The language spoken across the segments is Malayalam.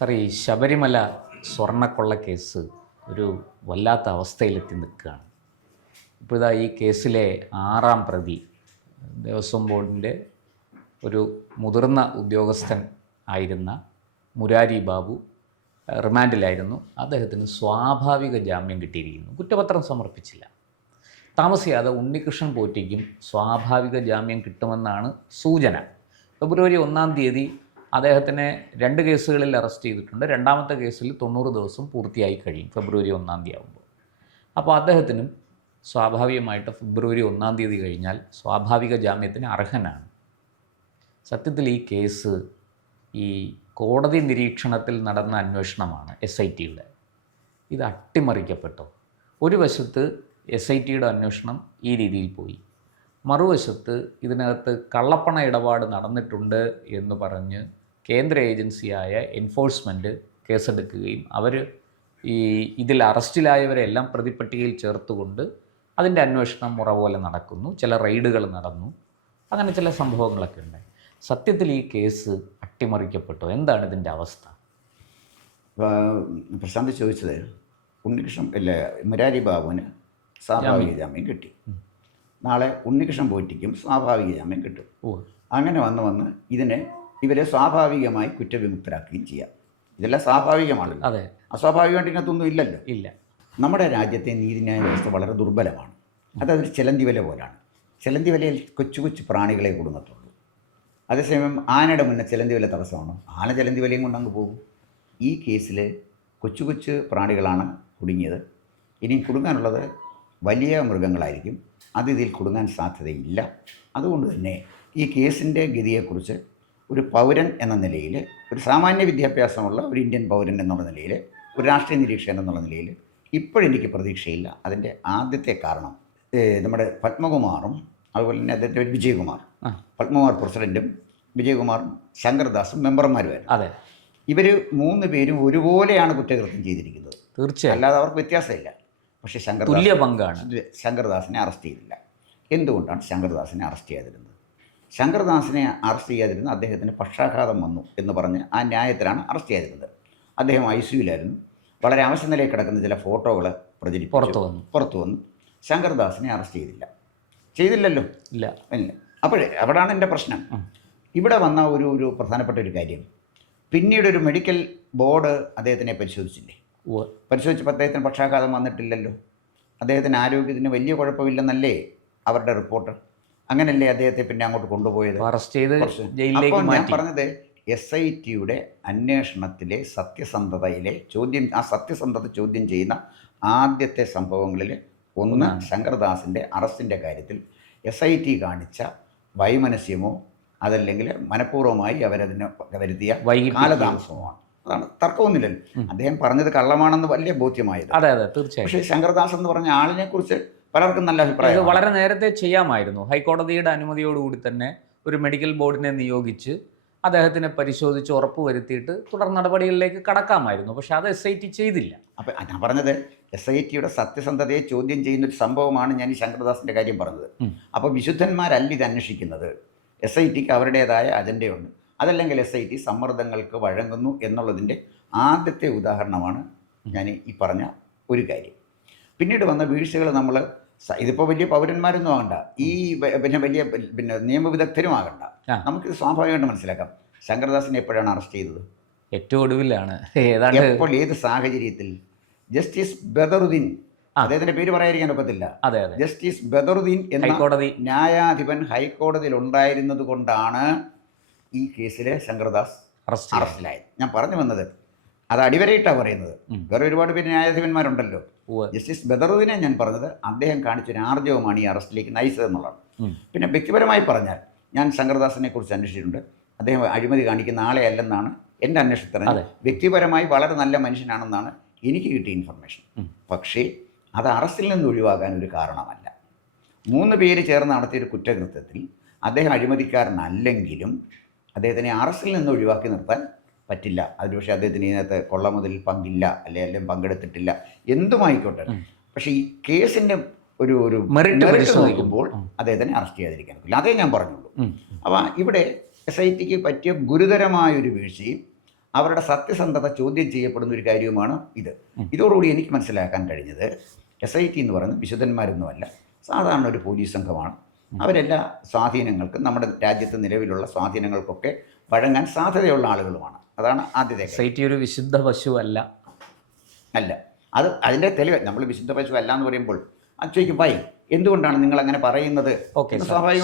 സാർ, ഈ ശബരിമല സ്വർണ്ണക്കൊള്ള കേസ് ഒരു വല്ലാത്ത അവസ്ഥയിലെത്തി നിൽക്കുകയാണ്. ഇപ്പോൾ ഇതാ ഈ കേസിലെ 6ാം പ്രതി ദേവസ്വം ബോർഡിൻ്റെ ഒരു മുതിർന്ന ഉദ്യോഗസ്ഥൻ ആയിരുന്ന മുരാരി ബാബു റിമാൻഡിലായിരുന്നു. അദ്ദേഹത്തിന് സ്വാഭാവിക ജാമ്യം കിട്ടിയിരിക്കുന്നു. കുറ്റപത്രം സമർപ്പിച്ചില്ല. താമസിയാതെ ഉണ്ണികൃഷ്ണൻ പോറ്റിക്കും സ്വാഭാവിക ജാമ്യം കിട്ടുമെന്നാണ് സൂചന. ഫെബ്രുവരി 1-ാം തീയതി അദ്ദേഹത്തിനെ 2 കേസുകളിൽ അറസ്റ്റ് ചെയ്തിട്ടുണ്ട്. 2ാമത്തെ കേസിൽ 90 ദിവസം പൂർത്തിയായി കഴിയും ഫെബ്രുവരി 1-ാം തീയതി ആകുമ്പോൾ. അപ്പോൾ അദ്ദേഹത്തിനും സ്വാഭാവികമായിട്ട് ഫെബ്രുവരി 1-ാം തീയതി കഴിഞ്ഞാൽ സ്വാഭാവിക ജാമ്യത്തിന് അർഹനാണ്. സത്യത്തിൽ ഈ കേസ് ഈ കോടതി നിരീക്ഷണത്തിൽ നടന്ന അന്വേഷണമാണ് SITയുടെ. ഇത് അട്ടിമറിക്കപ്പെട്ടോ? ഒരു വശത്ത് SITയുടെ അന്വേഷണം ഈ രീതിയിൽ പോയി, മറുവശത്ത് ഇതിനകത്ത് കള്ളപ്പണ ഇടപാട് നടന്നിട്ടുണ്ട് എന്ന് പറഞ്ഞ് കേന്ദ്ര ഏജൻസിയായ എൻഫോഴ്സ്മെൻറ്റ് കേസെടുക്കുകയും അവർ ഇതിൽ അറസ്റ്റിലായവരെല്ലാം പ്രതിപ്പട്ടികയിൽ ചേർത്തുകൊണ്ട് അതിൻ്റെ അന്വേഷണം മുറ പോലെ നടക്കുന്നു. ചില റെയ്ഡുകൾ നടന്നു, അങ്ങനെ ചില സംഭവങ്ങളൊക്കെ ഉണ്ട്. സത്യത്തിൽ ഈ കേസ് അട്ടിമറിക്കപ്പെട്ടോ? എന്താണ് ഇതിൻ്റെ അവസ്ഥ? പ്രശാന്ത് ചോദിച്ചത്, ഉണ്ണികൃഷ്ണൻ മുരാരി ബാബുവിന് സ്വാഭാവിക ജാമ്യം കിട്ടി. നാളെ ഉണ്ണികൃഷ്ണൻ പോറ്റിക്കും സ്വാഭാവിക ജാമ്യം കിട്ടും. അങ്ങനെ വന്ന് ഇവരെ സ്വാഭാവികമായി കുറ്റവിമുക്തരാക്കുകയും ചെയ്യാം. ഇതെല്ലാം സ്വാഭാവികമാണല്ലോ. അതെ, അസ്വാഭാവികമായിട്ട് ഇതിനകത്തൊന്നും ഇല്ലല്ലോ. ഇല്ല. നമ്മുടെ രാജ്യത്തെ നീതിന്യായ വ്യവസ്ഥ വളരെ ദുർബലമാണ്. അതൊരു ചിലന്തി വല പോലാണ്. ചിലന്തി വലയിൽ കൊച്ചു കൊച്ചു പ്രാണികളെ കുടുങ്ങത്തുള്ളൂ. അതേസമയം ആനയുടെ മുന്നേ ചിലന്തി വല തടസ്സമാണ്. ആന ചിലന്തി വലയും കൊണ്ട് അങ്ങ് പോകും. ഈ കേസിൽ കൊച്ചു കൊച്ചു പ്രാണികളാണ് കുടുങ്ങിയത്. ഇനി കുടുങ്ങാനുള്ളത് വലിയ മൃഗങ്ങളായിരിക്കും. ഇതിൽ കുടുങ്ങാൻ സാധ്യതയില്ല. അതുകൊണ്ട് തന്നെ ഈ കേസിൻ്റെ ഗതിയെക്കുറിച്ച് ഒരു പൗരൻ എന്ന നിലയിൽ, ഒരു സാമാന്യ വിദ്യാഭ്യാസമുള്ള ഒരു ഇന്ത്യൻ പൗരൻ എന്നുള്ള നിലയിൽ, ഒരു രാഷ്ട്രീയ നിരീക്ഷകൻ എന്നുള്ള നിലയിൽ ഇപ്പോഴെനിക്ക് പ്രതീക്ഷയില്ല. അതിൻ്റെ ആദ്യത്തെ കാരണം നമ്മുടെ പത്മകുമാറും അതുപോലെ തന്നെ അദ്ദേഹത്തെ വിജയകുമാർ, പത്മകുമാർ പ്രസിഡൻറ്റും വിജയകുമാറും ശങ്കർദാസും മെമ്പർമാരുമായിരുന്നു. അതെ, ഇവർ 3 പേരും ഒരുപോലെയാണ് കുറ്റകൃത്യം ചെയ്തിരിക്കുന്നത്. തീർച്ചയായും. അല്ലാതെ അവർക്ക് വ്യത്യാസമില്ല. പക്ഷേ തുല്യ പങ്കാണ്. ശങ്കർദാസിനെ അറസ്റ്റ് ചെയ്തില്ല. എന്തുകൊണ്ടാണ് ശങ്കർദാസിനെ അറസ്റ്റ് ചെയ്യാതിരുന്നത്? ശങ്കർദാസിനെ അറസ്റ്റ് ചെയ്യാതിരുന്നത് അദ്ദേഹത്തിന് പക്ഷാഘാതം വന്നു എന്ന് പറഞ്ഞ് ആ ന്യായത്തിലാണ് അറസ്റ്റ് ചെയ്യാതിരുന്നത്. അദ്ദേഹം ICUവിലായിരുന്നു. വളരെ അവശ നിലയിൽ കിടക്കുന്ന ചില ഫോട്ടോകൾ പുറത്തു വന്നു. ശങ്കർദാസിനെ അറസ്റ്റ് ചെയ്തില്ലല്ലോ. ഇല്ല. അപ്പോഴേ അവിടാണ് എൻ്റെ പ്രശ്നം. ഇവിടെ വന്ന ഒരു പ്രധാനപ്പെട്ട ഒരു കാര്യം, പിന്നീട് ഒരു മെഡിക്കൽ ബോർഡ് അദ്ദേഹത്തിനെ പരിശോധിച്ചില്ലേ? പരിശോധിച്ചപ്പോൾ അദ്ദേഹത്തിന് പക്ഷാഘാതം വന്നിട്ടില്ലല്ലോ. അദ്ദേഹത്തിന് ആരോഗ്യത്തിന് വലിയ കുഴപ്പമില്ലെന്നല്ലേ അവരുടെ റിപ്പോർട്ട്. അങ്ങനെയല്ലേ അദ്ദേഹത്തെ പിന്നെ അങ്ങോട്ട് കൊണ്ടുപോയത്? അപ്പോൾ ഞാൻ പറഞ്ഞത്, SITയുടെ അന്വേഷണത്തിലെ സത്യസന്ധതയിലെ സത്യസന്ധത ചോദ്യം ചെയ്യുന്ന ആദ്യത്തെ സംഭവങ്ങളിൽ ഒന്ന് ശങ്കർദാസിൻ്റെ അറസ്റ്റിൻ്റെ കാര്യത്തിൽ SIT കാണിച്ച വൈമനസ്യമോ അതല്ലെങ്കിൽ മനഃപൂർവ്വമായി അവരതിന് വരുത്തിയ കാലതാമസവുമാണ്. അതാണ്, തർക്കമൊന്നുമില്ലല്ലോ. അദ്ദേഹം പറഞ്ഞത് കള്ളമാണെന്ന് വലിയ ബോധ്യമായത്. അതെ, തീർച്ചയായും. പക്ഷേ ശങ്കർദാസ് എന്ന് പറഞ്ഞ ആളിനെ കുറിച്ച് പലർക്കും നല്ല അഭിപ്രായം. വളരെ നേരത്തെ ചെയ്യാമായിരുന്നു. ഹൈക്കോടതിയുടെ അനുമതിയോടുകൂടി തന്നെ ഒരു മെഡിക്കൽ ബോർഡിനെ നിയോഗിച്ച് അദ്ദേഹത്തിനെ പരിശോധിച്ച് ഉറപ്പ് വരുത്തിയിട്ട് തുടർ നടപടികളിലേക്ക് കടക്കാമായിരുന്നു. പക്ഷെ അത് SIT ചെയ്തില്ല. അപ്പം ഞാൻ പറഞ്ഞത് SITയുടെ സത്യസന്ധതയെ ചോദ്യം ചെയ്യുന്നൊരു സംഭവമാണ് ഞാൻ ഈ ശങ്കർദാസിൻ്റെ കാര്യം പറഞ്ഞത്. അപ്പോൾ വിശുദ്ധന്മാരല്ല ഇത് അന്വേഷിക്കുന്നത്. SITക്ക് അവരുടേതായ അജണ്ടയുണ്ട്. അതല്ലെങ്കിൽ SIT സമ്മർദ്ദങ്ങൾക്ക് വഴങ്ങുന്നു എന്നുള്ളതിൻ്റെ ആദ്യത്തെ ഉദാഹരണമാണ് ഞാൻ ഈ പറഞ്ഞ ഒരു കാര്യം. പിന്നീട് വന്ന വീഴ്ചകൾ ഇതിപ്പോൾ വലിയ പൗരന്മാരൊന്നും ആകണ്ട, വലിയ നിയമവിദഗ്ധരും ആകണ്ട, നമുക്കിത് സ്വാഭാവികമായിട്ട് മനസ്സിലാക്കാം. ശങ്കർദാസിനെ എപ്പോഴാണ് അറസ്റ്റ് ചെയ്തത്? ഏറ്റവും ഒടുവിലാണ്. എപ്പോൾ, ഏത് സാഹചര്യത്തിൽ? ജസ്റ്റിസ് ബദറുദ്ദീൻ, അദ്ദേഹത്തിൻ്റെ പേര് പറയാതിരിക്കാൻ ഒക്കത്തില്ല. ജസ്റ്റിസ് ബദറുദ്ദീൻ എന്ന ന്യായാധിപൻ ഹൈക്കോടതിയിൽ ഉണ്ടായിരുന്നത് കൊണ്ടാണ് ഈ കേസിലെ ശങ്കർദാസ് അറസ്റ്റിലായത്. ഞാൻ പറഞ്ഞു വന്നത് അത് അടിവരയിട്ടാണ് പറയുന്നത്. വേറെ ഒരുപാട് പേര് ന്യായാധിപന്മാരുണ്ടല്ലോ. ജസ്റ്റിസ് ബദറുദ്ദീനെ ഞാൻ പറഞ്ഞത് അദ്ദേഹം കാണിച്ചൊരു ആർജവമാണ് ഈ അറസ്റ്റിലേക്ക് നയിച്ചത് എന്നുള്ളതാണ്. പിന്നെ വ്യക്തിപരമായി പറഞ്ഞാൽ ഞാൻ ശങ്കർദാസിനെ കുറിച്ച് അന്വേഷിച്ചിട്ടുണ്ട്. അദ്ദേഹം അഴിമതി കാണിക്കുന്ന ആളെ അല്ലെന്നാണ് എൻ്റെ അന്വേഷണത്തിൽ. വ്യക്തിപരമായി വളരെ നല്ല മനുഷ്യനാണെന്നാണ് എനിക്ക് കിട്ടിയ ഇൻഫർമേഷൻ. പക്ഷേ അത് അറസ്റ്റിൽ നിന്ന് ഒഴിവാകാൻ ഒരു കാരണമല്ല. 3 പേര് ചേർന്ന് നടത്തിയൊരു കുറ്റകൃത്യത്തിൽ അദ്ദേഹം അഴിമതിക്കാരനല്ലെങ്കിലും അദ്ദേഹത്തിനെ അറസ്റ്റിൽ നിന്ന് ഒഴിവാക്കി നിർത്താൻ പറ്റില്ല. അതിന് പക്ഷേ അദ്ദേഹത്തിന് ഇതിനകത്ത് കൊള്ളമുതലിൽ പങ്കില്ല, അല്ലെങ്കിൽ പങ്കെടുത്തിട്ടില്ല, എന്തുമായിക്കോട്ടെ. പക്ഷേ ഈ കേസിൻ്റെ ഒരു മെറിറ്റ് നോക്കുമ്പോൾ അദ്ദേഹത്തിനെ അറസ്റ്റ് ചെയ്യാതിരിക്കാൻ പറ്റില്ല. അതേ ഞാൻ പറഞ്ഞുള്ളൂ. അപ്പോൾ ഇവിടെ SITക്ക് പറ്റിയ ഗുരുതരമായൊരു വീഴ്ചയും അവരുടെ സത്യസന്ധത ചോദ്യം ചെയ്യപ്പെടുന്ന ഒരു കാര്യവുമാണ് ഇത്. ഇതോടുകൂടി എനിക്ക് മനസ്സിലാക്കാൻ കഴിഞ്ഞത് SIT എന്ന് പറയുന്നത് വിശുദ്ധന്മാരൊന്നുമല്ല, സാധാരണ ഒരു പോലീസ് സംഘമാണ്. അവരെല്ലാ സ്വാധീനങ്ങൾക്കും, നമ്മുടെ രാജ്യത്ത് നിലവിലുള്ള സ്വാധീനങ്ങൾക്കൊക്കെ വഴങ്ങാൻ സാധ്യതയുള്ള ആളുകളുമാണ്. അതാണ് ആദ്യത്തെ കാര്യം. SIT ഒരു വിശുദ്ധ പശു അല്ല. അതിൻ്റെ തെളിവ് നമ്മൾ വിശുദ്ധ പശു അല്ല എന്ന് പറയുമ്പോൾ അത് ചോദിക്കും, വൈ, എന്തുകൊണ്ടാണ് നിങ്ങൾ അങ്ങനെ പറയുന്നത്?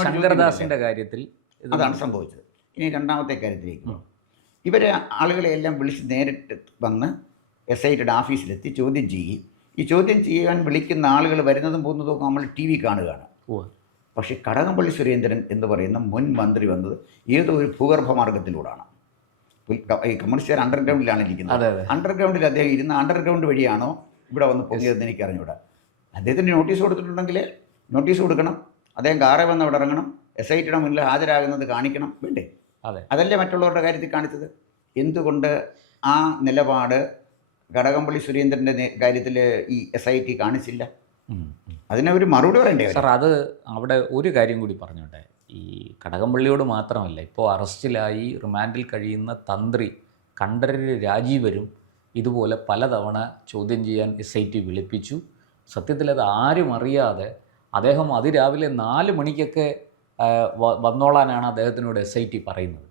ശങ്കരദാസിന്റെ കാര്യത്തിൽ അതാണ് സംഭവിച്ചത്. ഇനി രണ്ടാമത്തെ കാര്യത്തിലേക്ക്, ഇവരെ ആളുകളെ എല്ലാം വിളിച്ച് നേരിട്ട് വന്ന് SITയുടെ ഓഫീസിലെത്തി ചോദ്യം ചെയ്യുകയും, ഈ ചോദ്യം ചെയ്യാൻ വിളിക്കുന്ന ആളുകൾ വരുന്നതും പോകുന്നതും ഒക്കെ നമ്മൾ TV കാണുകയാണ്. പക്ഷേ കടകംപള്ളി സുരേന്ദ്രൻ എന്ന് പറയുന്ന മുൻ മന്ത്രി വന്നത് ഏതോ ഒരു ഭൂഗർഭ മാർഗത്തിലൂടെയാണ്. ഈ കമ്മ്യൂണിസ്റ്റുകാർ അണ്ടർഗ്രൗണ്ടിലാണ് ഇരിക്കുന്നത്. അണ്ടർഗ്രൗണ്ടിൽ അദ്ദേഹം ഇരുന്ന അണ്ടർഗ്രൗണ്ട് വഴിയാണോ ഇവിടെ വന്ന് പൊങ്ങിയതെന്ന് എനിക്ക് അറിഞ്ഞൂടാ. അദ്ദേഹത്തിന് നോട്ടീസ് കൊടുത്തിട്ടുണ്ടെങ്കിൽ നോട്ടീസ് കൊടുക്കണം, അദ്ദേഹം കാറെ വന്ന് അവിടെ ഇറങ്ങണം, SITയുടെ മുന്നിൽ ഹാജരാകുന്നത് കാണിക്കണം, വേണ്ടേ? അതല്ലേ മറ്റുള്ളവരുടെ കാര്യത്തിൽ കാണിച്ചത്? എന്തുകൊണ്ട് ആ നിലപാട് കടകംപള്ളി സുരേന്ദ്രൻ്റെ കാര്യത്തിൽ ഈ SIT കാണിച്ചില്ല? അതിനെ ഒരു മറുപടി പറയണ്ടേ സാർ? അത് അവിടെ ഒരു കാര്യം കൂടി പറഞ്ഞോട്ടെ. ഈ കടകംപള്ളിയോട് മാത്രമല്ല, ഇപ്പോൾ അറസ്റ്റിലായി റിമാൻഡിൽ കഴിയുന്ന തന്ത്രി കണ്ഠരര് രാജീവരും ഇതുപോലെ പലതവണ ചോദ്യം ചെയ്യാൻ SIT വിളിപ്പിച്ചു. സത്യത്തിൽ അത് ആരും അറിയാതെ അദ്ദേഹം അതിരാവിലെ 4 മണിക്കൊക്കെ വന്നോളാനാണ് അദ്ദേഹത്തിനോട് SIT പറയുന്നത്.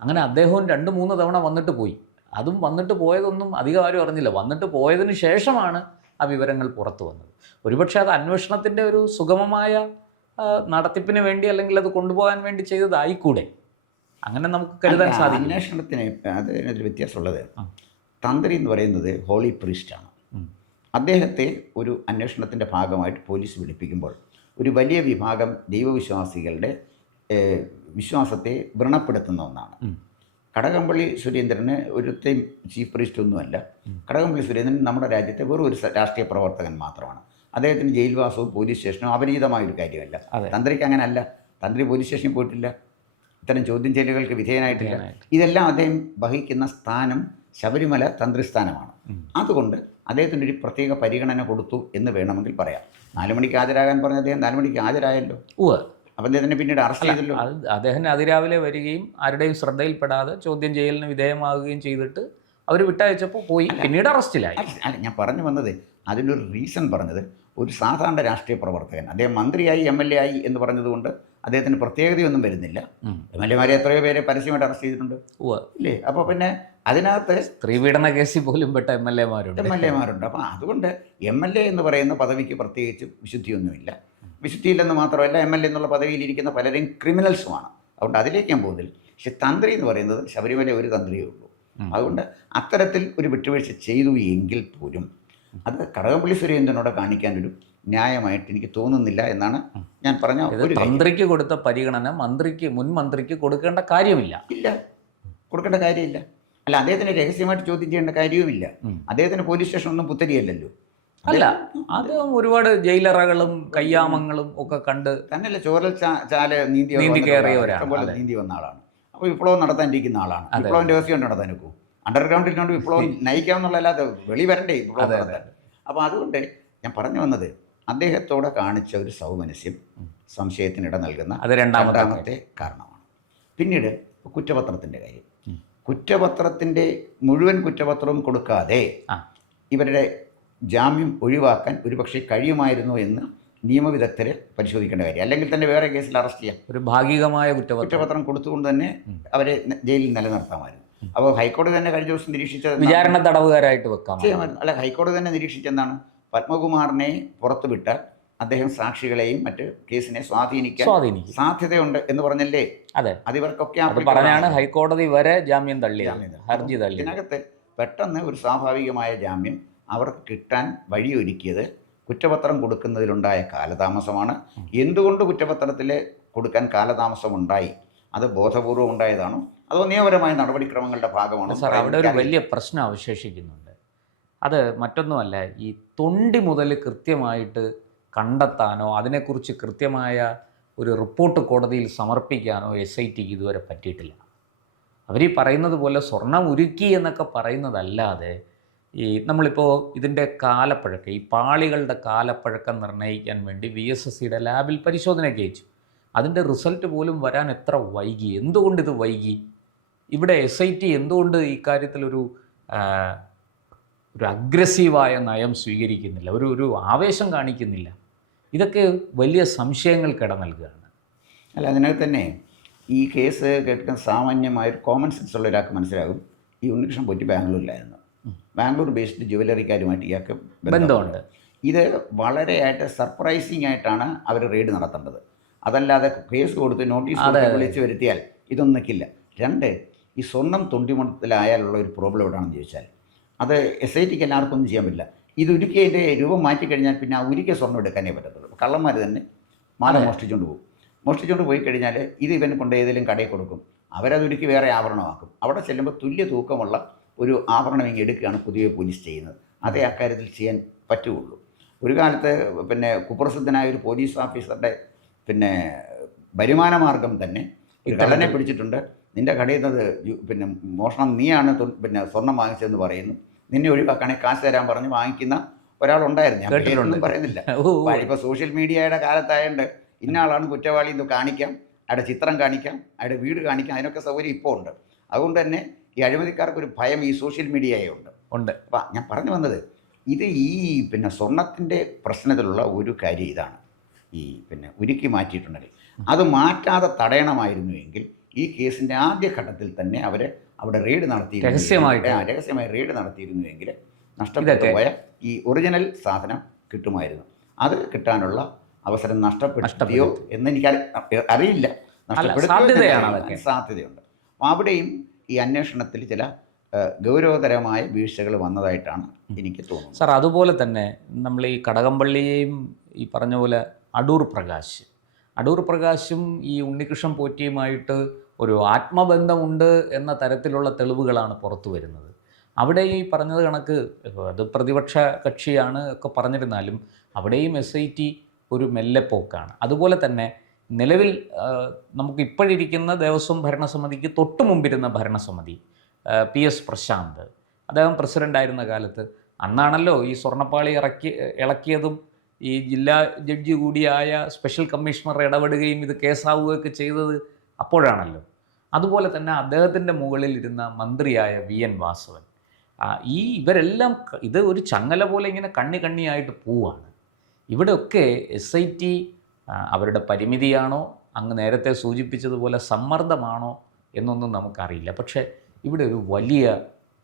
അങ്ങനെ അദ്ദേഹവും 2-3 തവണ വന്നിട്ട് പോയി. അതും വന്നിട്ട് പോയതൊന്നും അധികം ആരും അറിഞ്ഞില്ല. വന്നിട്ട് പോയതിന് ശേഷമാണ് ആ വിവരങ്ങൾ പുറത്തു വന്നത്. ഒരുപക്ഷെ അത് അന്വേഷണത്തിൻ്റെ ഒരു സുഗമമായ നടത്തിപ്പിന് വേണ്ടി, അല്ലെങ്കിൽ അത് കൊണ്ടുപോകാൻ വേണ്ടി ചെയ്തതായിക്കൂടെ? അങ്ങനെ നമുക്ക് കരുതാൻ സാധിക്കും. അന്വേഷണത്തിന് അതിനൊരു വ്യത്യാസമുള്ളത്, തന്ത്രി എന്ന് പറയുന്നത് ഹോളി പ്രീസ്റ്റാണ്. അദ്ദേഹത്തെ ഒരു അന്വേഷണത്തിൻ്റെ ഭാഗമായിട്ട് പോലീസ് വിളിപ്പിക്കുമ്പോൾ ഒരു വലിയ വിഭാഗം ദൈവവിശ്വാസികളുടെ വിശ്വാസത്തെ വ്രണപ്പെടുത്തുന്ന ഒന്നാണ്. കടകംപള്ളി സുരേന്ദ്രന് ഒരുത്തെയും ചീഫ് പ്രീസ്റ്റ് ഒന്നുമല്ല. കടകംപള്ളി സുരേന്ദ്രൻ നമ്മുടെ രാജ്യത്തെ വെറും ഒരു രാഷ്ട്രീയ പ്രവർത്തകൻ മാത്രമാണ്. അദ്ദേഹത്തിന് ജയിൽവാസവും പോലീസ് സ്റ്റേഷനും അപരിചിതമായൊരു കാര്യമല്ല. തന്ത്രിക്ക് അങ്ങനെ അല്ല. തന്ത്രി പോലീസ് സ്റ്റേഷനിൽ പോയിട്ടില്ല, ഇത്തരം ചോദ്യം ചെയ്യലുകൾക്ക് വിധേയനായിട്ടില്ല. ഇതെല്ലാം അദ്ദേഹം വഹിക്കുന്ന സ്ഥാനം ശബരിമല തന്ത്രിസ്ഥാനമാണ്. അതുകൊണ്ട് അദ്ദേഹത്തിന് ഒരു പ്രത്യേക പരിഗണന കൊടുത്തു എന്ന് വേണമെങ്കിൽ പറയാം. 4 മണിക്ക് ഹാജരാകാൻ പറഞ്ഞ അദ്ദേഹം 4 മണിക്ക് ഹാജരായല്ലോ. അപ്പം അദ്ദേഹത്തിനെ പിന്നീട് അറസ്റ്റ് ചെയ്തല്ലോ. അദ്ദേഹം അതിരാവിലെ വരികയും ആരുടെയും ശ്രദ്ധയിൽപ്പെടാതെ ചോദ്യം ചെയ്യലിന് വിധേയമാകുകയും ചെയ്തിട്ട് അവർ വിട്ടയച്ചപ്പോൾ പോയി, പിന്നീട് അറസ്റ്റിലായി. അല്ല, ഞാൻ പറഞ്ഞു വന്നത്, അതിനൊരു റീസൺ പറഞ്ഞത്, ഒരു സാധാരണ രാഷ്ട്രീയ പ്രവർത്തകൻ അദ്ദേഹം മന്ത്രിയായി MLA ആയി എന്ന് പറഞ്ഞതുകൊണ്ട് അദ്ദേഹത്തിന് പ്രത്യേകതയൊന്നും വരുന്നില്ല. MLA-മാരെ എത്രയോ പേരെ പരസ്യമായിട്ട് അറസ്റ്റ് ചെയ്തിട്ടുണ്ട്, ഇല്ലേ? അപ്പോൾ പിന്നെ അതിനകത്ത് സ്ത്രീപീഡന കേസിൽ പോലും പെട്ട MLA-മാരുണ്ട്. അപ്പോൾ അതുകൊണ്ട് MLA എന്ന് പറയുന്ന പദവിക്ക് പ്രത്യേകിച്ച് വിശുദ്ധിയൊന്നുമില്ല. വിശുദ്ധിയില്ലെന്ന് മാത്രമല്ല, MLA എന്നുള്ള പദവിയിലിരിക്കുന്ന പലരും ക്രിമിനൽസുമാണ്. അതുകൊണ്ട് അതിലേക്ക് ഞാൻ പോകുന്നില്ല. പക്ഷെ തന്ത്രി എന്ന് പറയുന്നത് ശബരിമല ഒരു തന്ത്രിയേ ഉള്ളൂ. അതുകൊണ്ട് അത്തരത്തിൽ ഒരു വിട്ടുവീഴ്ച ചെയ്തു എങ്കിൽ പോലും അത് കടകംപള്ളി സുരേന്ദ്രനോട് കാണിക്കാനൊരു ന്യായമായിട്ട് എനിക്ക് തോന്നുന്നില്ല എന്നാണ് ഞാൻ പറഞ്ഞ. തന്ത്രിക്ക് കൊടുത്ത പരിഗണന മുൻ മന്ത്രിക്ക് കൊടുക്കേണ്ട കാര്യമില്ല. കൊടുക്കേണ്ട കാര്യമില്ല. അല്ല, അദ്ദേഹത്തിന് രഹസ്യമായിട്ട് ചോദ്യം ചെയ്യേണ്ട കാര്യവുമില്ല. അദ്ദേഹത്തിന് പോലീസ് സ്റ്റേഷൻ ഒന്നും പുത്തരിയല്ലല്ലോ. അല്ല, അത് ഒരുപാട് ജയിലറകളും കയ്യാമങ്ങളും ഒക്കെ കണ്ട് തന്നെയല്ല, ചോരൽ ചാല നീന്തി വന്ന ആളാണ്. അപ്പോൾ വിപ്ലവം നടത്താനിരിക്കുന്ന ആളാണ്. വിപ്ലവം രഹസ്യം നടത്താൻ നോക്കൂ. അണ്ടർഗ്രൗണ്ടിൽ വിപ്ലവം നയിക്കാമെന്നുള്ളതല്ലാതെ വെളി വരണ്ടേ വിപ്ലവം നടത്താൻ. അപ്പോൾ അതുകൊണ്ട് ഞാൻ പറഞ്ഞു വന്നത്, അദ്ദേഹത്തോടെ കാണിച്ച ഒരു സൗമനസ്യം സംശയത്തിനിട നൽകുന്ന രണ്ടാമത്തെ കാരണമാണ്. പിന്നീട് കുറ്റപത്രത്തിൻ്റെ കാര്യം. കുറ്റപത്രത്തിൻ്റെ മുഴുവൻ കുറ്റപത്രവും കൊടുക്കാതെ ഇവരുടെ ജാമ്യം ഒഴിവാക്കാൻ ഒരുപക്ഷെ കഴിയുമായിരുന്നു എന്ന് നിയമവിദഗ്ധരെ പരിശോധിക്കേണ്ട കാര്യം. അല്ലെങ്കിൽ തന്നെ വേറെ കേസിൽ അറസ്റ്റ് ചെയ്യാം. ഒരു ഭാഗികമായ കുറ്റപത്രം കൊടുത്തുകൊണ്ട് തന്നെ അവരെ ജയിലിൽ നിലനിർത്താമായിരുന്നു. അപ്പോൾ ഹൈക്കോടതി തന്നെ കഴിഞ്ഞ ദിവസം നിരീക്ഷിച്ച വിചാരണ തടവുകാരായിട്ട് വെക്കാം. അല്ല, ഹൈക്കോടതി തന്നെ നിരീക്ഷിച്ചെന്താണ്, പത്മകുമാറിനെ പുറത്തുവിട്ടാൽ അദ്ദേഹം സാക്ഷികളെയും മറ്റ് കേസിനെ സ്വാധീനിക്കാൻ സാധ്യതയുണ്ട് എന്ന് പറഞ്ഞല്ലേ? അതിവർക്കൊക്കെ പറഞ്ഞാണ് ഹൈക്കോടതി വരെ ജാമ്യം ഹർജി തള്ളി. ഇതിനകത്ത് പെട്ടെന്ന് ഒരു സ്വാഭാവികമായ ജാമ്യം അവർക്ക് കിട്ടാൻ വഴിയൊരുക്കിയത് കുറ്റപത്രം കൊടുക്കുന്നതിലുണ്ടായ കാലതാമസമാണ്. എന്തുകൊണ്ട് കുറ്റപത്രത്തിൽ കൊടുക്കാൻ കാലതാമസം ഉണ്ടായി? അത് ബോധപൂർവം ഉണ്ടായതാണോ അതോ നിയമപരമായ നടപടിക്രമങ്ങളുടെ ഭാഗമാണോ? സാർ, അവിടെ ഒരു വലിയ പ്രശ്നം അവശേഷിക്കുന്നുണ്ട്. അത് മറ്റൊന്നുമല്ല, ഈ തൊണ്ടി മുതൽ കൃത്യമായിട്ട് കണ്ടെത്താനോ അതിനെക്കുറിച്ച് കൃത്യമായ ഒരു റിപ്പോർട്ട് കോടതിയിൽ സമർപ്പിക്കാനോ SITക്ക് ഇതുവരെ പറ്റിയിട്ടില്ല. അവർ ഈ പറയുന്നത് പോലെ സ്വർണം ഉരുക്കി എന്നൊക്കെ പറയുന്നതല്ലാതെ ഈ നമ്മളിപ്പോൾ ഇതിൻ്റെ കാലപ്പഴക്കം, ഈ പാളികളുടെ കാലപ്പഴക്കം നിർണ്ണയിക്കാൻ വേണ്ടി VSSCയുടെ ലാബിൽ പരിശോധനയ്ക്ക് അയച്ചു. അതിൻ്റെ റിസൾട്ട് പോലും വരാൻ എത്ര വൈകി? എന്തുകൊണ്ട് ഇത് വൈകി? ഇവിടെ SIT എന്തുകൊണ്ട് ഇക്കാര്യത്തിലൊരു ഒരു അഗ്രസീവായ നയം സ്വീകരിക്കുന്നില്ല, ഒരു ആവേശം കാണിക്കുന്നില്ല? ഇതൊക്കെ വലിയ സംശയങ്ങൾക്കിട നൽകുകയാണ്. അല്ല, അതിനകത്ത് തന്നെ ഈ കേസ് കേൾക്കുന്ന സാമാന്യമായൊരു കോമൺ സെൻസ് ഉള്ള ഒരാൾക്ക് മനസ്സിലാകും. ഈ ഉണ്ണികൃഷ്ണൻ പോറ്റി ബാംഗ്ലൂരിലായിരുന്നു. ബാംഗ്ലൂർ ബേസ്ഡ് ജുവലറിക്കാരുമായിട്ട് ഇയാൾക്ക് ബന്ധമുണ്ട്. ഇത് വളരെയായിട്ട് സർപ്രൈസിങ് ആയിട്ടാണ് അവർ റെയ്ഡ് നടത്തേണ്ടത്. അതല്ലാതെ കേസ് കൊടുത്ത് നോട്ടീസ് വിളിച്ച് വരുത്തിയാൽ ഇതൊന്നും നിൽക്കില്ല. രണ്ട്, ഈ സ്വർണം തൊണ്ടിമുട്ടത്തിലായാലുള്ള ഒരു പ്രോബ്ലം എവിടെയാണെന്ന് ചോദിച്ചാൽ അത് SITക്ക് എല്ലാവർക്കും ഒന്നും ചെയ്യാൻ പറ്റില്ല. ഇത് ഉരുക്കിയതിൻ്റെ രൂപം മാറ്റിക്കഴിഞ്ഞാൽ പിന്നെ ആ ഉരുക്കിയ സ്വർണ്ണം എടുക്കാനേ പറ്റത്തുള്ളൂ. കള്ളന്മാർ തന്നെ മാല മോഷ്ടിച്ചുകൊണ്ട് പോകും. മോഷ്ടിച്ചുകൊണ്ട് പോയി കഴിഞ്ഞാൽ ഇത് ഇവന് കൊണ്ട് ഏതെങ്കിലും കടയിൽ കൊടുക്കും. അവരത് ഉരുക്കി വേറെ ആഭരണമാക്കും. അവിടെ ചെല്ലുമ്പോൾ തുല്യ തൂക്കമുള്ള ഒരു ആഭരണം ഇങ്ങനെ എടുക്കുകയാണ് പൊതുവെ പോലീസ് ചെയ്യുന്നത്. അതേ അക്കാര്യത്തിൽ ചെയ്യാൻ പറ്റുകയുള്ളൂ. ഒരു കാലത്ത് പിന്നെ കുപ്രസിദ്ധനായ ഒരു പോലീസ് ഓഫീസറുടെ പിന്നെ വരുമാന മാർഗം തന്നെ ഒരു കള്ളനെ പിടിച്ചിട്ടുണ്ട്. നിൻ്റെ കടയിൽ നിന്ന് പിന്നെ മോഷണം നീയാണ് പിന്നെ സ്വർണം വാങ്ങിച്ചതെന്ന് പറയുന്നു. നിന്നെ ഒഴിവാക്കുകയാണെങ്കിൽ കാശ് തരാൻ പറഞ്ഞ് വാങ്ങിക്കുന്ന ഒരാളുണ്ടായിരുന്നു. ഞാൻ പേരൊന്നും പറയുന്നില്ല. ഇപ്പോൾ സോഷ്യൽ മീഡിയയുടെ കാലത്തായതുകൊണ്ട് ഇന്ന ആളാണ് കുറ്റവാളി എന്ന് കാണിക്കാം, അയാളുടെ ചിത്രം കാണിക്കാം, അയാളുടെ വീട് കാണിക്കാം. അതിനൊക്കെ സൗകര്യം ഇപ്പോൾ ഉണ്ട്. അതുകൊണ്ട് തന്നെ ഈ അഴിമതിക്കാർക്കൊരു ഭയം ഈ സോഷ്യൽ മീഡിയയെ ഉണ്ട്. അപ്പം ഞാൻ പറഞ്ഞു വന്നത് ഇത് ഈ പിന്നെ സ്വർണത്തിൻ്റെ പ്രശ്നത്തിലുള്ള ഒരു കാര്യം ഇതാണ്. ഈ പിന്നെ ഉരുക്കി മാറ്റിയിട്ടുണ്ടെങ്കിൽ അത് മാറ്റാതെ തടയണമായിരുന്നുവെങ്കിൽ ഈ കേസിൻ്റെ ആദ്യഘട്ടത്തിൽ തന്നെ അവർ അവിടെ റെയ്ഡ് രഹസ്യമായി റെയ്ഡ് നടത്തിയിരുന്നുവെങ്കിൽ നഷ്ടപ്പെട്ടു പോയ ഈ ഒറിജിനൽ സാധനം കിട്ടുമായിരുന്നു. അത് കിട്ടാനുള്ള അവസരം നഷ്ടപ്പെടുത്തിയോ എന്ന് എനിക്ക് അറിയില്ല. സാധ്യതയുണ്ട്. അവിടെയും ഈ അന്വേഷണത്തിൽ ചില ഗൗരവതരമായ വീഴ്ചകൾ വന്നതായിട്ടാണ് എനിക്ക് തോന്നുന്നത്. സാർ, അതുപോലെ തന്നെ നമ്മൾ ഈ കടകംപള്ളിയെയും ഈ പറഞ്ഞ പോലെ അടൂർ പ്രകാശും ഈ ഉണ്ണികൃഷ്ണൻ പോറ്റിയുമായിട്ട് ഒരു ആത്മബന്ധമുണ്ട് എന്ന തരത്തിലുള്ള തെളിവുകളാണ് പുറത്തു വരുന്നത്. അവിടെ ഈ പറഞ്ഞത് കണക്ക് അത് പ്രതിപക്ഷ കക്ഷിയാണ് ഒക്കെ പറഞ്ഞിരുന്നാലും അവിടെയും SIT ഒരു മെല്ലെപ്പോക്കാണ്. അതുപോലെ തന്നെ നിലവിൽ നമുക്ക് ഇപ്പോഴിരിക്കുന്ന ദേവസ്വം ഭരണസമിതിക്ക് തൊട്ടു മുമ്പിരുന്ന ഭരണസമിതി PS പ്രശാന്ത്, അദ്ദേഹം പ്രസിഡൻ്റായിരുന്ന കാലത്ത് അന്നാണല്ലോ ഈ സ്വർണ്ണപ്പാളി ഇളക്കിയതും ഈ ജില്ലാ ജഡ്ജി കൂടിയായ സ്പെഷ്യൽ കമ്മീഷണർ ഇടപെടുകയും ഇത് കേസാവുകയൊക്കെ ചെയ്തത് അപ്പോഴാണല്ലോ. അതുപോലെ തന്നെ അദ്ദേഹത്തിൻ്റെ മുകളിൽ ഇരുന്ന മന്ത്രിയായ VN വാസവൻ, ഇവരെല്ലാം ഇത് ഒരു ചങ്ങല പോലെ ഇങ്ങനെ കണ്ണിയായിട്ട് പോവാണ്. ഇവിടെയൊക്കെ SIT അവരുടെ പരിമിതിയാണോ, അങ്ങ് നേരത്തെ സൂചിപ്പിച്ചതുപോലെ സമ്മർദ്ദമാണോ എന്നൊന്നും നമുക്കറിയില്ല. പക്ഷേ ഇവിടെ ഒരു വലിയ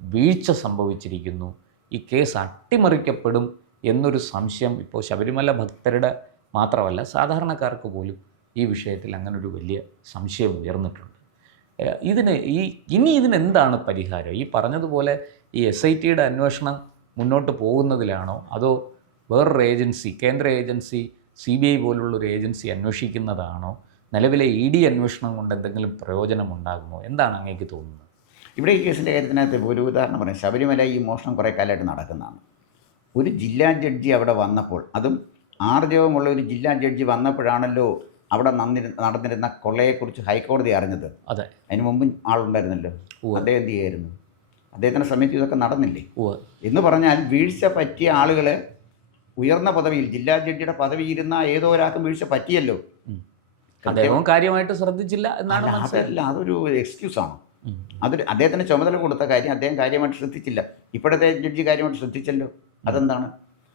വീഴ്ച സംഭവിച്ചിരിക്കുന്നു. ഈ കേസ് അട്ടിമറിക്കപ്പെടും എന്നൊരു സംശയം ഇപ്പോൾ ശബരിമല ഭക്തരുടെ മാത്രമല്ല സാധാരണക്കാർക്ക് പോലും ഈ വിഷയത്തിൽ അങ്ങനൊരു വലിയ സംശയം ഉയർന്നിട്ടുണ്ട്. ഇനി ഇതിനെന്താണ് പരിഹാരം? ഈ പറഞ്ഞതുപോലെ ഈ SITയുടെ അന്വേഷണം മുന്നോട്ട് പോകുന്നതിലാണോ, അതോ വേറൊരു ഏജൻസി, കേന്ദ്ര ഏജൻസി CBI പോലുള്ളൊരു ഏജൻസി അന്വേഷിക്കുന്നതാണോ? നിലവിലെ ED അന്വേഷണം കൊണ്ട് എന്തെങ്കിലും പ്രയോജനമുണ്ടാകുമോ? എന്താണ് അങ്ങേക്ക് തോന്നുന്നത്? ഇവിടെ ഈ കേസിൻ്റെ കാര്യത്തിനകത്ത് ഒരു ഉദാഹരണം പറയാം. ശബരിമല ഈ മോഷണം കുറേ കാലമായിട്ട് നടക്കുന്നതാണ്. ഒരു ജില്ലാ ജഡ്ജി അവിടെ വന്നപ്പോൾ, അതും ആർജവമുള്ള ഒരു ജില്ലാ ജഡ്ജി വന്നപ്പോഴാണല്ലോ അവിടെ നടന്നിരുന്ന കൊള്ളയെക്കുറിച്ച് ഹൈക്കോടതി അറിഞ്ഞത്. അതെ, അതിന് മുമ്പും ആളുണ്ടായിരുന്നല്ലോ. അദ്ദേഹം എന്ത് ചെയ്യായിരുന്നു? അദ്ദേഹത്തിൻ്റെ സമയത്ത് ഇതൊക്കെ നടന്നില്ലേ? എന്ന് പറഞ്ഞാൽ വീഴ്ച പറ്റിയ ആളുകൾ ഉയർന്ന പദവിയിൽ, ജില്ലാ ജഡ്ജിയുടെ പദവിയിരുന്ന ഏതോ ഒരാൾക്കും വീഴ്ച പറ്റിയല്ലോ. അദ്ദേഹം കാര്യമായിട്ട് ശ്രദ്ധിച്ചില്ല എന്നാണ്. അതല്ല, അതൊരു എക്സ്ക്യൂസാണ്. അദ്ദേഹത്തിന് ചുമതല കൊടുത്ത കാര്യം അദ്ദേഹം കാര്യമായിട്ട് ശ്രദ്ധിച്ചില്ല. ഇപ്പോഴത്തെ ജഡ്ജി കാര്യമായിട്ട് ശ്രദ്ധിച്ചല്ലോ. അതെന്താണ്?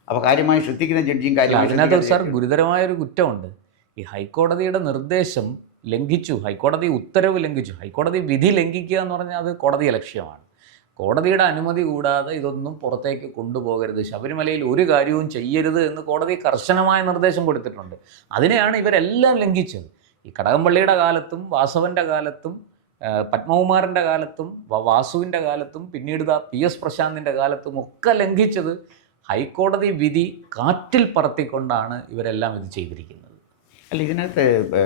അപ്പോൾ കാര്യമായി ശ്രദ്ധിക്കുന്ന ജഡ്ജിയും അതിനകത്ത് സാർ ഗുരുതരമായൊരു കുറ്റമുണ്ട്. ഈ ഹൈക്കോടതിയുടെ നിർദ്ദേശം ലംഘിച്ചു, ഹൈക്കോടതി ഉത്തരവ് ലംഘിച്ചു, ഹൈക്കോടതി വിധി ലംഘിക്കുക എന്ന് പറഞ്ഞാൽ അത് കോടതിയെ ലക്ഷ്യമാണ്. കോടതിയുടെ അനുമതി കൂടാതെ ഇതൊന്നും പുറത്തേക്ക് കൊണ്ടുപോകരുത്, ശബരിമലയിൽ ഒരു കാര്യവും ചെയ്യരുത് എന്ന് കോടതി കർശനമായ നിർദ്ദേശം കൊടുത്തിട്ടുണ്ട്. അതിനെയാണ് ഇവരെല്ലാം ലംഘിച്ചത്. ഈ കടകംപള്ളിയുടെ കാലത്തും വാസവൻ്റെ കാലത്തും പത്മകുമാറിൻ്റെ കാലത്തും വാസുവിൻ്റെ കാലത്തും പിന്നീട് PS പ്രശാന്തിൻ്റെ കാലത്തും ഒക്കെ ലംഘിച്ചത് ഹൈക്കോടതി വിധി കാറ്റിൽ പറത്തിക്കൊണ്ടാണ് ഇവരെല്ലാം ഇത് ചെയ്തിരിക്കുന്നത്. അല്ല, ഇതിനകത്ത്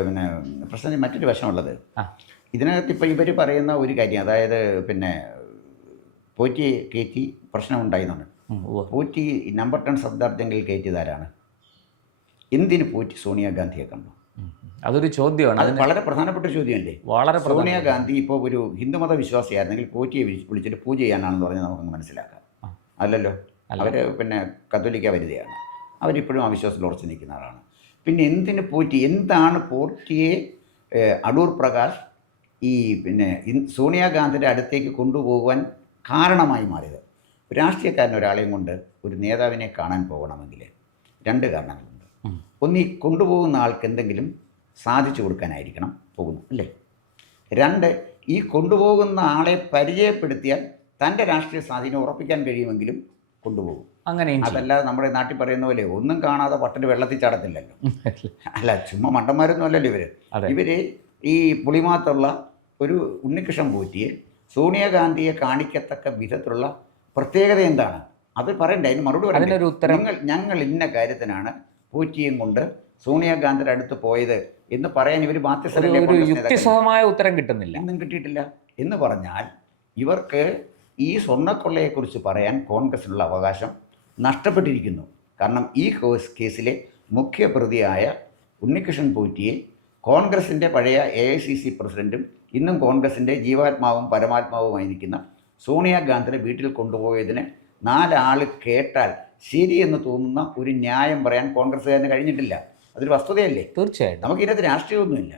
പിന്നെ പ്രശ്നം മറ്റൊരു വശമുള്ളത്, ഇതിനകത്ത് ഇപ്പോൾ ഇവർ പറയുന്ന ഒരു കാര്യം, അതായത് പിന്നെ പോറ്റി കയറ്റി പ്രശ്നമുണ്ടായിരുന്നുണ്ട്. പോറ്റി നമ്പർ 10 സബ്ദാർജംഗിൽ കയറ്റിയതാരാണ്? എന്തിന് പോറ്റി സോണിയാഗാന്ധിയെ കണ്ടു? അതൊരു ചോദ്യമാണ്. അത് വളരെ പ്രധാനപ്പെട്ട ചോദ്യമല്ലേ? സോണിയാഗാന്ധി ഇപ്പോൾ ഒരു ഹിന്ദുമത വിശ്വാസിയായിരുന്നെങ്കിൽ പോറ്റിയെ വിളിച്ചിട്ട് പൂജ ചെയ്യാനാണെന്ന് പറഞ്ഞാൽ നമുക്കങ്ങ് മനസ്സിലാക്കാം. അല്ലല്ലോ, അവർ പിന്നെ കത്തോലിക്ക വനിതയാണ്. അവരിപ്പോഴും ആ വിശ്വാസത്തിൽ ഉറച്ചു നിൽക്കുന്ന ആളാണ്. പിന്നെ എന്തിന് പോറ്റി? എന്താണ് പോറ്റിയെ അടൂർ പ്രകാശ് ഈ പിന്നെ സോണിയാഗാന്ധിയുടെ അടുത്തേക്ക് കൊണ്ടുപോകുവാൻ കാരണമായി മാറിയത്. രാഷ്ട്രീയക്കാരൻ ഒരാളെയും കൊണ്ട് ഒരു നേതാവിനെ കാണാൻ പോകണമെങ്കിൽ രണ്ട് കാരണങ്ങളുണ്ട്. ഒന്ന്, ഈ കൊണ്ടുപോകുന്ന ആൾക്ക് എന്തെങ്കിലും സാധിച്ചു കൊടുക്കാനായിരിക്കണം പോകുന്നു, അല്ലേ? രണ്ട്, ഈ കൊണ്ടുപോകുന്ന ആളെ പരിചയപ്പെടുത്തിയാൽ തൻ്റെ രാഷ്ട്രീയ സ്വാധീനം ഉറപ്പിക്കാൻ കഴിയുമെങ്കിലും കൊണ്ടുപോകും. അങ്ങനെ അതല്ലാതെ നമ്മുടെ നാട്ടിൽ പറയുന്ന പോലെ ഒന്നും കാണാതെ പട്ടിന് വെള്ളത്തിൽ ചാടത്തില്ലല്ലോ. അല്ല, ചുമ്മാ മണ്ടന്മാരൊന്നും അല്ലല്ലോ ഇവർ ഈ പുളിമാത്തുള്ള ഒരു ഉണ്ണികൃഷ്ണൻ പോറ്റിയെ സോണിയാഗാന്ധിയെ കാണിക്കത്തക്ക വിധത്തിലുള്ള പ്രത്യേകത എന്താണ് അത് പറയണ്ടേ? അതിന് മറുപടി പറയണ്ടേ? ഞങ്ങൾ ഇന്ന കാര്യത്തിനാണ് പോറ്റിയും കൊണ്ട് സോണിയാഗാന്ധിയുടെ അടുത്ത് പോയത് എന്ന് പറയാൻ ഇവർ യുക്തിസഹമായ ഉത്തരം കിട്ടുന്നില്ല, ഒന്നും കിട്ടിയിട്ടില്ല. എന്ന് പറഞ്ഞാൽ ഇവർക്ക് ഈ സ്വർണ്ണക്കൊള്ളയെക്കുറിച്ച് പറയാൻ കോൺഗ്രസിനുള്ള അവകാശം നഷ്ടപ്പെട്ടിരിക്കുന്നു. കാരണം ഈ കേസിലെ മുഖ്യപ്രതിയായ ഉണ്ണികൃഷ്ണൻ പോറ്റിയെ കോൺഗ്രസിൻ്റെ പഴയ AICC പ്രസിഡൻറ്റും ഇന്നും കോൺഗ്രസിൻ്റെ ജീവാത്മാവും പരമാത്മാവുമായിരിക്കുന്ന സോണിയാഗാന്ധിയുടെ വീട്ടിൽ കൊണ്ടുപോയതിന് 4 ആൾ കേട്ടാൽ ശരിയെന്ന് തോന്നുന്ന ഒരു ന്യായം പറയാൻ കോൺഗ്രസ്സുകാരന് കഴിഞ്ഞിട്ടില്ല. അതൊരു വസ്തുതയല്ലേ? തീർച്ചയായിട്ടും. നമുക്കിതിനകത്ത് രാഷ്ട്രീയമൊന്നുമില്ല.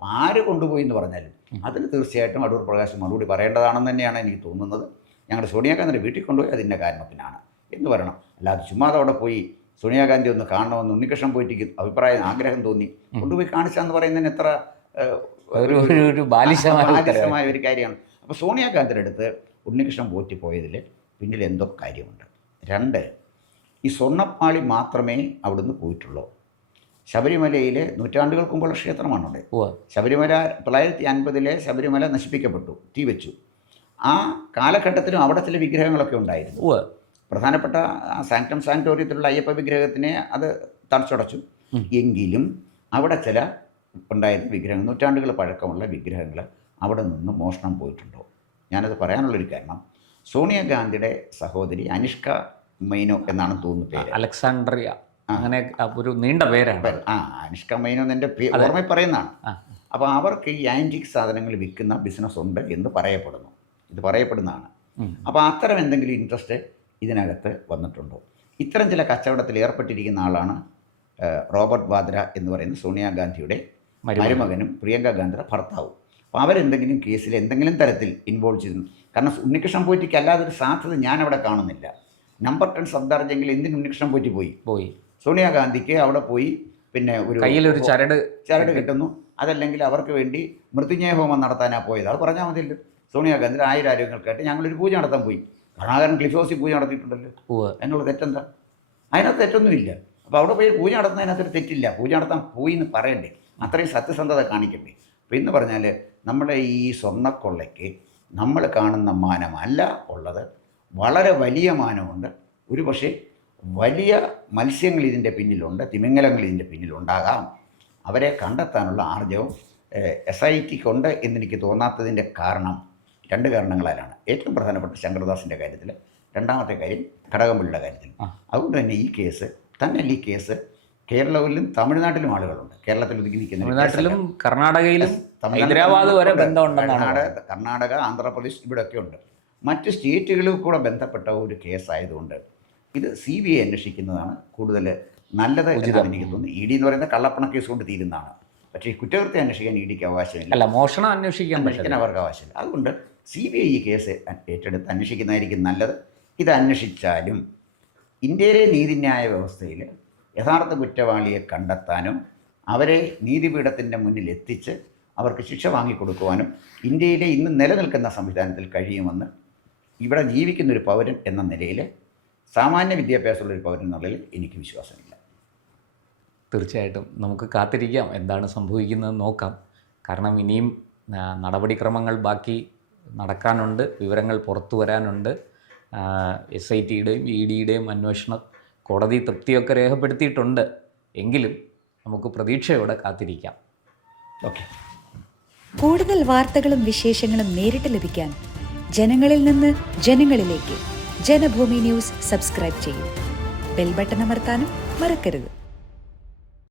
ആര് കൊണ്ടുപോയി എന്ന് പറഞ്ഞാലും അതിന് തീർച്ചയായിട്ടും അടൂർ പ്രകാശ് മറുപടി പറയേണ്ടതാണെന്ന് തന്നെയാണ് എനിക്ക് തോന്നുന്നത്. ഞങ്ങളുടെ സോണിയാഗാന്ധിയുടെ വീട്ടിൽ കൊണ്ടുപോയി അതിൻ്റെ കാരണത്തിനാണ് എന്ന് പറയണം. അല്ലാതെ ചുമ്മാതെ അവിടെ പോയി സോണിയാഗാന്ധി ഒന്ന് കാണണമെന്ന് ഉണ്ണികൃഷ്ണൻ പോയിട്ടിക്ക് ആഗ്രഹം തോന്നി കൊണ്ടുപോയി കാണിച്ചാന്ന് പറയുന്നതിന് എത്ര ബാലിശമായ ഒരു കാര്യമാണ്. അപ്പോൾ സോണിയാഗാന്ധിയുടെ അടുത്ത് ഉണ്ണികൃഷ്ണൻ പോറ്റി പോയതിൽ പിന്നിൽ എന്തോ കാര്യമുണ്ട്. 2, ഈ സ്വർണ്ണപ്പാളി മാത്രമേ അവിടുന്ന് പോയിട്ടുള്ളൂ. ശബരിമലയിലെ നൂറ്റാണ്ടുകൾക്ക് മുമ്പുള്ള ക്ഷേത്രമാണവിടെ. ശബരിമല 950 ശബരിമല നശിപ്പിക്കപ്പെട്ടു, തീ വെച്ചു. ആ കാലഘട്ടത്തിലും അവിടെ ചില വിഗ്രഹങ്ങളൊക്കെ ഉണ്ടായിരുന്നു. പ്രധാനപ്പെട്ട സാങ്ക്ടം സാങ്ക്ടോറിയത്തിലുള്ള അയ്യപ്പ വിഗ്രഹത്തിനെ അത് തടച്ചുടച്ചു. എങ്കിലും അവിടെ ചില ഉണ്ടായിരുന്ന വിഗ്രഹങ്ങൾ, നൂറ്റാണ്ടുകൾ പഴക്കമുള്ള വിഗ്രഹങ്ങൾ അവിടെ നിന്ന് മോഷണം പോയിട്ടുണ്ടോ? ഞാനത് പറയാനുള്ളൊരു കാരണം, സോണിയാഗാന്ധിയുടെ സഹോദരി അനുഷ്ക മൈനോ എന്നാണ് തോന്നുന്നു പേര്. അലക്സാണ്ട്രിയ, അങ്ങനെ ഒരു നീണ്ട പേരാണ്. അനുഷ്ക മൈനോ എൻ്റെ ഓർമ്മ പറയുന്നതാണ്. അപ്പോൾ അവർക്ക് ഈ ആൻറ്റിക് സാധനങ്ങൾ വിൽക്കുന്ന ബിസിനസ് ഉണ്ട് എന്ന് പറയപ്പെടുന്നു. ഇത് പറയപ്പെടുന്നതാണ്. അപ്പോൾ അത്തരം എന്തെങ്കിലും ഇൻട്രസ്റ്റ് ഇതിനകത്ത് വന്നിട്ടുണ്ടോ? ഇത്തരം ചില കച്ചവടത്തിൽ ഏർപ്പെട്ടിരിക്കുന്ന ആളാണ് റോബർട്ട് വാദ്ര എന്ന് പറയുന്ന സോണിയാഗാന്ധിയുടെ മരുമകനും പ്രിയങ്ക ഗാന്ധിയുടെ ഭർത്താവും. അപ്പോൾ അവരെന്തെങ്കിലും കേസിൽ എന്തെങ്കിലും തരത്തിൽ ഇൻവോൾവ് ചെയ്തു. കാരണം ഉണ്ണികൃഷ്ണൻ പോറ്റിക്ക് അല്ലാതൊരു സാധ്യത ഞാനവിടെ കാണുന്നില്ല. നമ്പർ 10 സബ്ദാർജെങ്കിൽ എന്തിന് ഉണ്ണികൃഷ്ണൻ പോറ്റി പോയി? സോണിയാഗാന്ധിക്ക് അവിടെ പോയി പിന്നെ ഒരു കയ്യിലൊരു ചരട് കിട്ടുന്നു. അതല്ലെങ്കിൽ അവർക്ക് വേണ്ടി മൃത്യുഞ്ജയ ഹോമം നടത്താനാണ് പോയത്. അത് പറഞ്ഞാൽ മതിയല്ലോ. സോണിയാഗാന്ധി 1000 ആരോഗ്യങ്ങൾക്കായിട്ട് ഞങ്ങളൊരു പൂജ നടത്താൻ പോയി. കരുണാകരൻ ക്ലിഫ് ഹൗസിൽ പൂജ നടത്തിയിട്ടുണ്ടല്ലോ. അതിനുള്ള തെറ്റെന്താ? അതിനകത്ത് തെറ്റൊന്നുമില്ല. അപ്പോൾ അവിടെ പോയി പൂജ നടത്തുന്നതിനകത്തൊരു തെറ്റില്ല. പൂജ നടത്താൻ പോയി എന്ന് പറയണ്ടേ? അത്രയും സത്യസന്ധത കാണിക്കണ്ടേ? അപ്പോൾ എന്ന് പറഞ്ഞാൽ നമ്മുടെ ഈ സ്വർണ്ണക്കൊള്ളയ്ക്ക് നമ്മൾ കാണുന്ന മാനമല്ല ഉള്ളത്, വളരെ വലിയ മാനമുണ്ട്. ഒരു പക്ഷേ വലിയ മത്സ്യങ്ങൾ ഇതിൻ്റെ പിന്നിലുണ്ട്, തിമിംഗലങ്ങൾ ഇതിൻ്റെ പിന്നിലുണ്ടാകാം. അവരെ കണ്ടെത്താനുള്ള ആർജവം SITക്കുണ്ട് എന്നെനിക്ക് തോന്നാത്തതിൻ്റെ കാരണം 2 കാരണങ്ങളാലാണ്. ഏറ്റവും പ്രധാനപ്പെട്ട ശങ്കർദാസിൻ്റെ കാര്യത്തിൽ, രണ്ടാമത്തെ കാര്യം കടകംപള്ളിയുടെ കാര്യത്തിൽ. അതുകൊണ്ട് തന്നെ ഈ കേസ് തന്നെയല്ല, ഈ കേസ് കേരളത്തിലും തമിഴ്നാട്ടിലും ആളുകളുണ്ട്. കേരളത്തിൽ ഒതുങ്ങി നിൽക്കുന്ന കർണാടകയിലും ഹൈദരാബാദ് വരെ കർണാടക, ആന്ധ്രാപ്രദേശ് ഇവിടെയൊക്കെ ഉണ്ട്. മറ്റ് സ്റ്റേറ്റുകളിൽ കൂടെ ബന്ധപ്പെട്ട ഒരു കേസായതുകൊണ്ട് ഇത് CBI അന്വേഷിക്കുന്നതാണ് കൂടുതൽ നല്ലത് എന്നാണ് എനിക്ക് തോന്നുന്നത്. ED എന്ന് പറയുന്ന കള്ളപ്പണ കേസ് കൊണ്ട് തീരുന്നതാണ്. പക്ഷേ കുറ്റകൃത്യം അന്വേഷിക്കാൻ EDക്ക് അവകാശമില്ല, മോഷണം അന്വേഷിക്കാൻ അവർക്ക് അവകാശമില്ല. അതുകൊണ്ട് CBI ഈ കേസ് ഏറ്റെടുത്ത് അന്വേഷിക്കുന്നതായിരിക്കും നല്ലത്. ഇത് അന്വേഷിച്ചാലും ഇന്ത്യയിലെ നീതിന്യായ വ്യവസ്ഥയിൽ യഥാർത്ഥ കുറ്റവാളിയെ കണ്ടെത്താനും അവരെ നീതിപീഠത്തിൻ്റെ മുന്നിൽ എത്തിച്ച് അവർക്ക് ശിക്ഷ വാങ്ങിക്കൊടുക്കുവാനും ഇന്ത്യയിലെ ഇന്ന് നിലനിൽക്കുന്ന സംവിധാനത്തിൽ കഴിയുമെന്ന് ഇവിടെ ജീവിക്കുന്നൊരു പൗരൻ എന്ന നിലയിൽ, സാമാന്യ വിദ്യാഭ്യാസമുള്ളൊരു പൗരൻ എന്നുള്ളതിൽ എനിക്ക് വിശ്വാസമില്ല. തീർച്ചയായിട്ടും നമുക്ക് കാത്തിരിക്കാം, എന്താണ് സംഭവിക്കുന്നതെന്ന് നോക്കാം. കാരണം ഇനിയും നടപടിക്രമങ്ങൾ ബാക്കി നടക്കാനുണ്ട്, വിവരങ്ങൾ പുറത്തു വരാനുണ്ട്. SITയുടെയും EDയുടെയും അന്വേഷണം കോടതി തൃപ്തിയൊക്കെ രേഖപ്പെടുത്തിയിട്ടുണ്ട്. എങ്കിലും നമുക്ക് പ്രതീക്ഷയോടെ കാത്തിരിക്കാം. ഓക്കെ. കൂടുതൽ വാർത്തകളും വിശേഷങ്ങളും നേരിട്ട് ലഭിക്കാൻ ജനങ്ങളിൽ നിന്ന് ജനങ്ങളിലേക്ക് ജനഭൂമി ന്യൂസ് സബ്സ്ക്രൈബ് ചെയ്യൂ. ബെൽ ബട്ടൺ അമർത്താനും മറക്കരുത്.